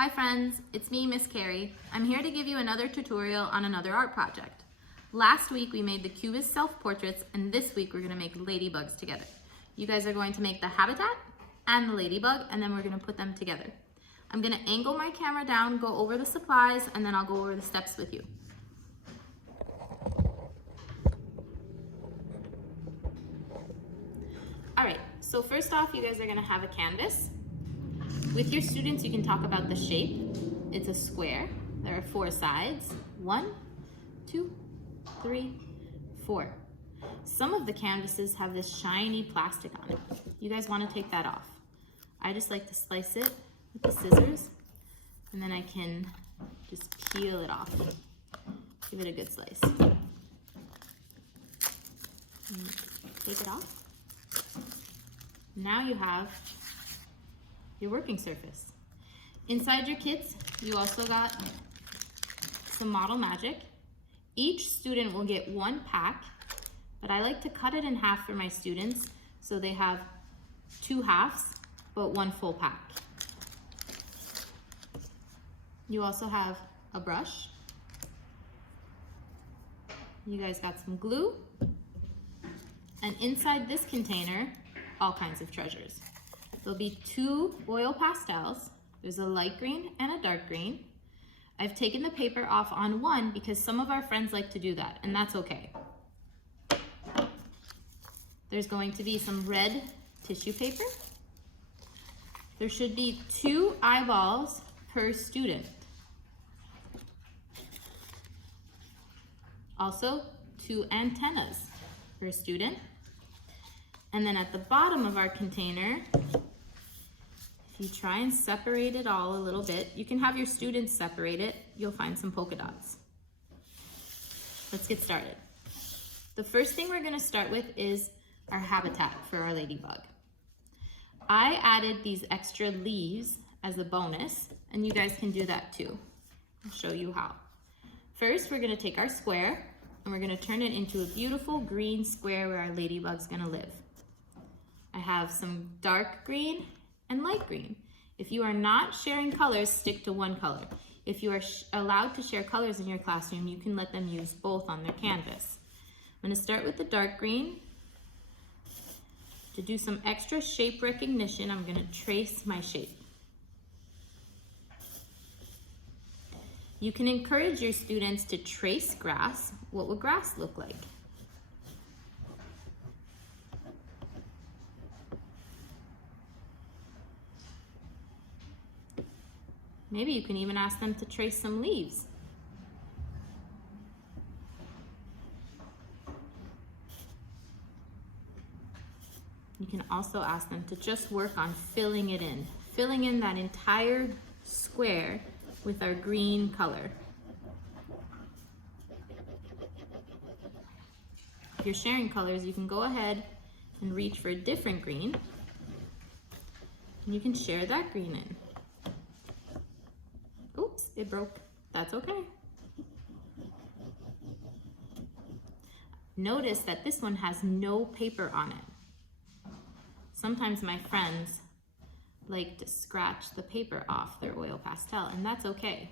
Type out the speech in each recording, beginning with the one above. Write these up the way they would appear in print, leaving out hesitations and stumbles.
Hi friends, it's me, Miss Carrie. I'm here to give you another tutorial on another art project. Last week we made the Cubist self-portraits, and this week we're gonna make ladybugs together. You guys are going to make the habitat and the ladybug, and then we're gonna put them together. I'm gonna angle my camera down, go over the supplies, and then I'll go over the steps with you. All right, so first off, you guys are gonna have a canvas. With your students, you can talk about the shape. It's a square. There are 4 sides. 1, 2, 3, 4. Some of the canvases have this shiny plastic on it. You guys want to take that off. I just like to slice it with the scissors, and then I can just peel it off. Give it a good slice. Take it off. Now you have your working surface. Inside your kits, you also got some Model Magic. Each student will get 1 pack, but I like to cut it in half for my students so they have 2 halves, but 1 full pack. You also have a brush. You guys got some glue. And inside this container, all kinds of treasures. There'll be 2 oil pastels. There's a light green and a dark green. I've taken the paper off on one because some of our friends like to do that, and that's okay. There's going to be some red tissue paper. There should be 2 eyeballs per student. Also, 2 antennas per student. And then at the bottom of our container, if you try and separate it all a little bit, you can have your students separate it, you'll find some polka dots. Let's get started. The first thing we're gonna start with is our habitat for our ladybug. I added these extra leaves as a bonus, and you guys can do that too. I'll show you how. First, we're gonna take our square, and we're gonna turn it into a beautiful green square where our ladybug's gonna live. I have some dark green and light green. If you are not sharing colors, stick to 1 color. If you are allowed to share colors in your classroom, you can let them use both on their canvas. I'm gonna start with the dark green. To do some extra shape recognition, I'm gonna trace my shape. You can encourage your students to trace grass. What would grass look like? Maybe you can even ask them to trace some leaves. You can also ask them to just work on filling it in, filling in that entire square with our green color. If you're sharing colors, you can go ahead and reach for a different green, and you can share that green in. Oops, it broke. That's okay. Notice that this one has no paper on it. Sometimes my friends like to scratch the paper off their oil pastel, and that's okay.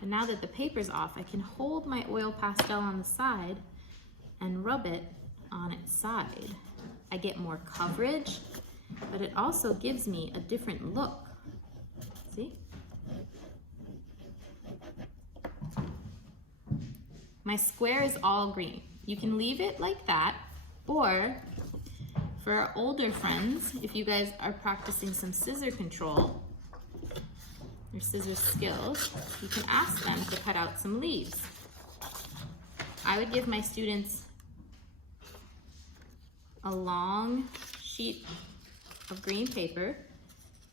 And now that the paper's off, I can hold my oil pastel on the side and rub it on its side. I get more coverage, but it also gives me a different look. See? My square is all green. You can leave it like that, or for our older friends, if you guys are practicing some scissor control, your scissor skills, you can ask them to cut out some leaves. I would give my students a long sheet of green paper,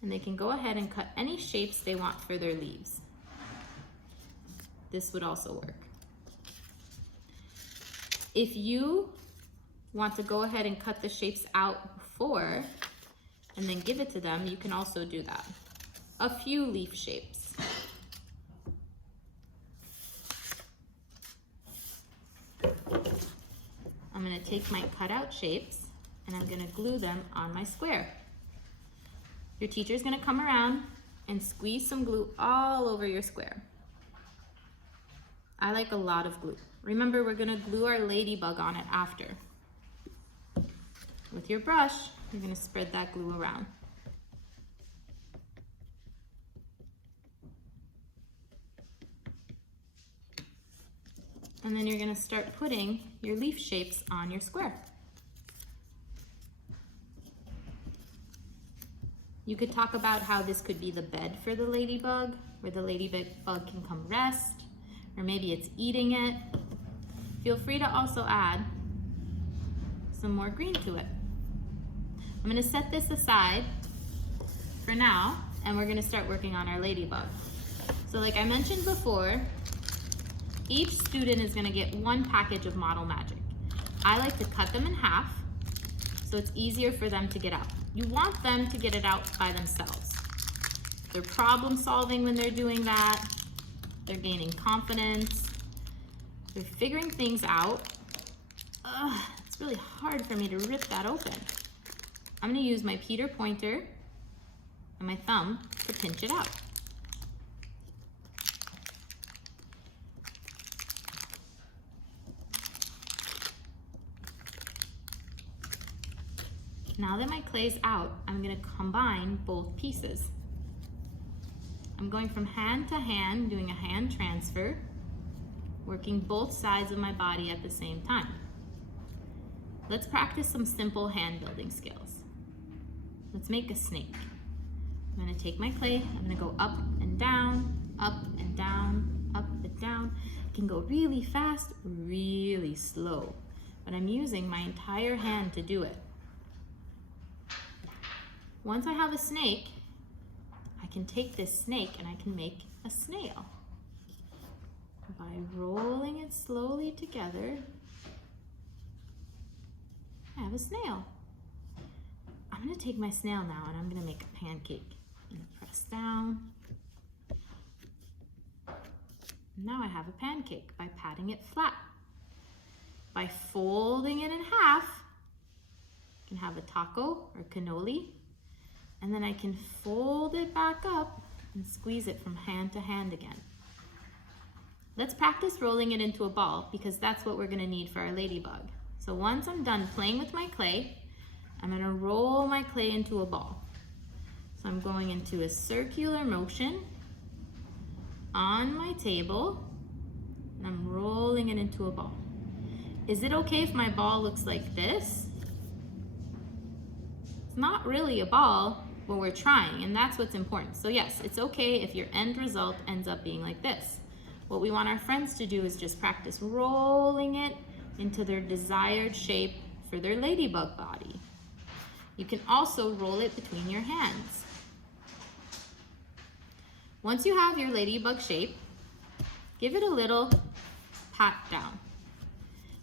and they can go ahead and cut any shapes they want for their leaves. This would also work. If you want to go ahead and cut the shapes out before and then give it to them, you can also do that. A few leaf shapes. I'm going to take my cutout shapes and I'm going to glue them on my square. Your teacher's gonna come around and squeeze some glue all over your square. I like a lot of glue. Remember, we're gonna glue our ladybug on it after. With your brush, you're gonna spread that glue around. And then you're gonna start putting your leaf shapes on your square. You could talk about how this could be the bed for the ladybug, where the ladybug can come rest, or maybe it's eating it. Feel free to also add some more green to it. I'm gonna set this aside for now, and we're gonna start working on our ladybug. So like I mentioned before, each student is gonna get one package of Model Magic. I like to cut them in half so it's easier for them to get out. You want them to get it out by themselves. They're problem solving when they're doing that. They're gaining confidence. They're figuring things out. It's really hard for me to rip that open. I'm gonna use my Peter pointer and my thumb to pinch it out. Now that my clay's out, I'm gonna combine both pieces. I'm going from hand to hand, doing a hand transfer, working both sides of my body at the same time. Let's practice some simple hand building skills. Let's make a snake. I'm gonna take my clay, I'm gonna go up and down, up and down, up and down. I can go really fast, really slow, but I'm using my entire hand to do it. Once I have a snake, I can take this snake and I can make a snail. By rolling it slowly together, I have a snail. I'm gonna take my snail now and I'm gonna make a pancake. I'm gonna press down. Now I have a pancake by patting it flat. By folding it in half, I can have a taco or cannoli. And then I can fold it back up and squeeze it from hand to hand again. Let's practice rolling it into a ball because that's what we're gonna need for our ladybug. So once I'm done playing with my clay, I'm gonna roll my clay into a ball. So I'm going into a circular motion on my table and I'm rolling it into a ball. Is it okay if my ball looks like this? It's not really a ball, but we're trying, and that's what's important. So yes, it's okay if your end result ends up being like this. What we want our friends to do is just practice rolling it into their desired shape for their ladybug body. You can also roll it between your hands. Once you have your ladybug shape, give it a little pat down.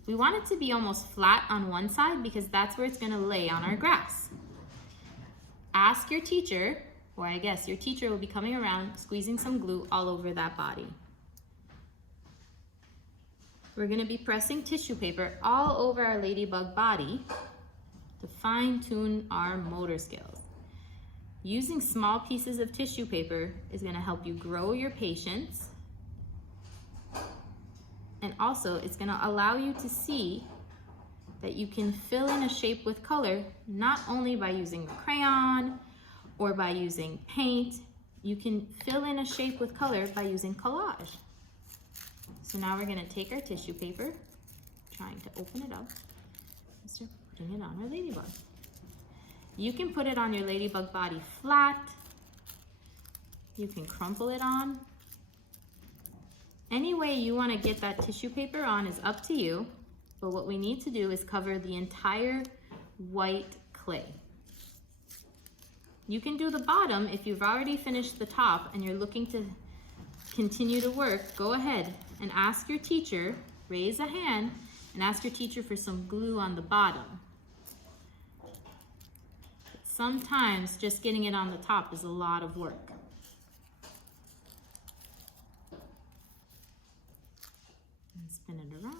We want it to be almost flat on one side because that's where it's gonna lay on our grass. Ask your teacher, or I guess your teacher will be coming around squeezing some glue all over that body. We're gonna be pressing tissue paper all over our ladybug body to fine-tune our motor skills. Using small pieces of tissue paper is gonna help you grow your patience, and also it's gonna allow you to see that you can fill in a shape with color, not only by using a crayon or by using paint, you can fill in a shape with color by using collage. So now we're gonna take our tissue paper, trying to open it up, and start putting it on our ladybug. You can put it on your ladybug body flat, you can crumple it on. Any way you wanna get that tissue paper on is up to you. But what we need to do is cover the entire white clay. You can do the bottom if you've already finished the top and you're looking to continue to work. Go ahead and ask your teacher, raise a hand, and ask your teacher for some glue on the bottom. Sometimes just getting it on the top is a lot of work. And spin it around.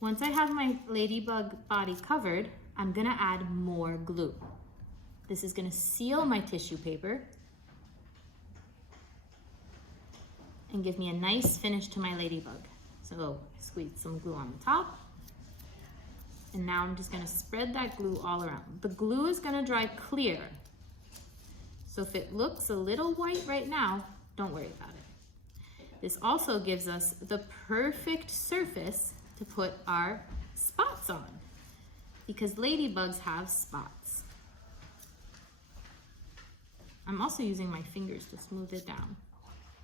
Once I have my ladybug body covered, I'm gonna add more glue. This is gonna seal my tissue paper and give me a nice finish to my ladybug. So squeeze some glue on the top. And now I'm just gonna spread that glue all around. The glue is gonna dry clear. So if it looks a little white right now, don't worry about it. This also gives us the perfect surface to put our spots on, because ladybugs have spots. I'm also using my fingers to smooth it down.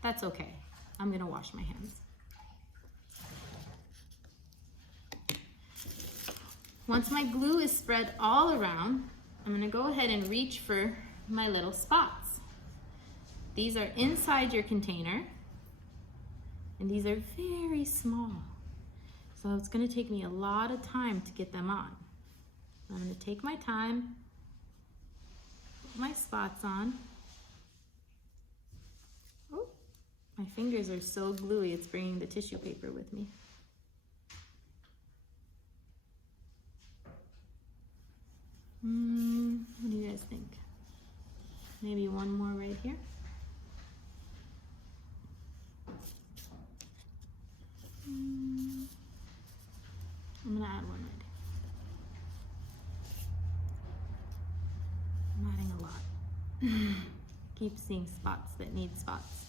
That's okay. I'm gonna wash my hands. Once my glue is spread all around, I'm gonna go ahead and reach for my little spots. These are inside your container, and these are very small. So it's gonna take me a lot of time to get them on. I'm gonna take my time, put my spots on. Oh, my fingers are so gluey, it's bringing the tissue paper with me. What do you guys think? Maybe one more right here. I'm gonna add one right here. I'm adding a lot. Keep seeing spots that need spots.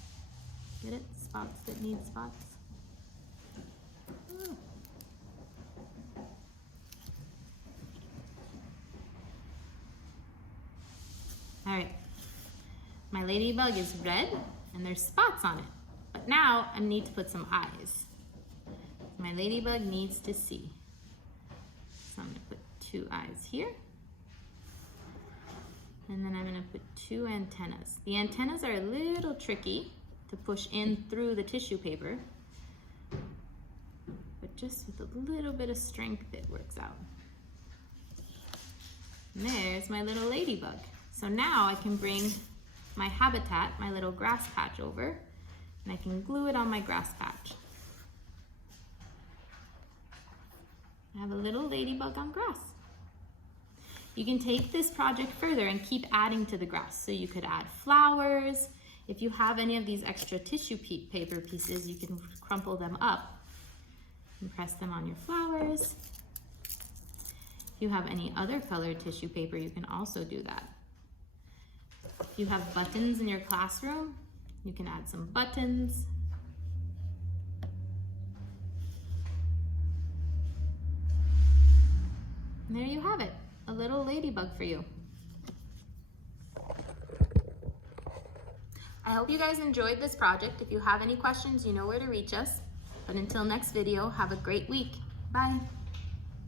Get it? Spots that need spots. Ooh. All right, my ladybug is red and there's spots on it, but now I need to put some eyes. My ladybug needs to see. So I'm gonna put 2 eyes here. And then I'm gonna put 2 antennas. The antennas are a little tricky to push in through the tissue paper, but just with a little bit of strength, it works out. And there's my little ladybug. So now I can bring my habitat, my little grass patch over, and I can glue it on my grass patch. I have a little ladybug on grass. You can take this project further and keep adding to the grass. So you could add flowers. If you have any of these extra tissue paper pieces, you can crumple them up and press them on your flowers. If you have any other colored tissue paper, you can also do that. If you have buttons in your classroom, you can add some buttons. And there you have it, a little ladybug for you. I hope you guys enjoyed this project. If you have any questions, you know where to reach us. But until next video, have a great week. Bye.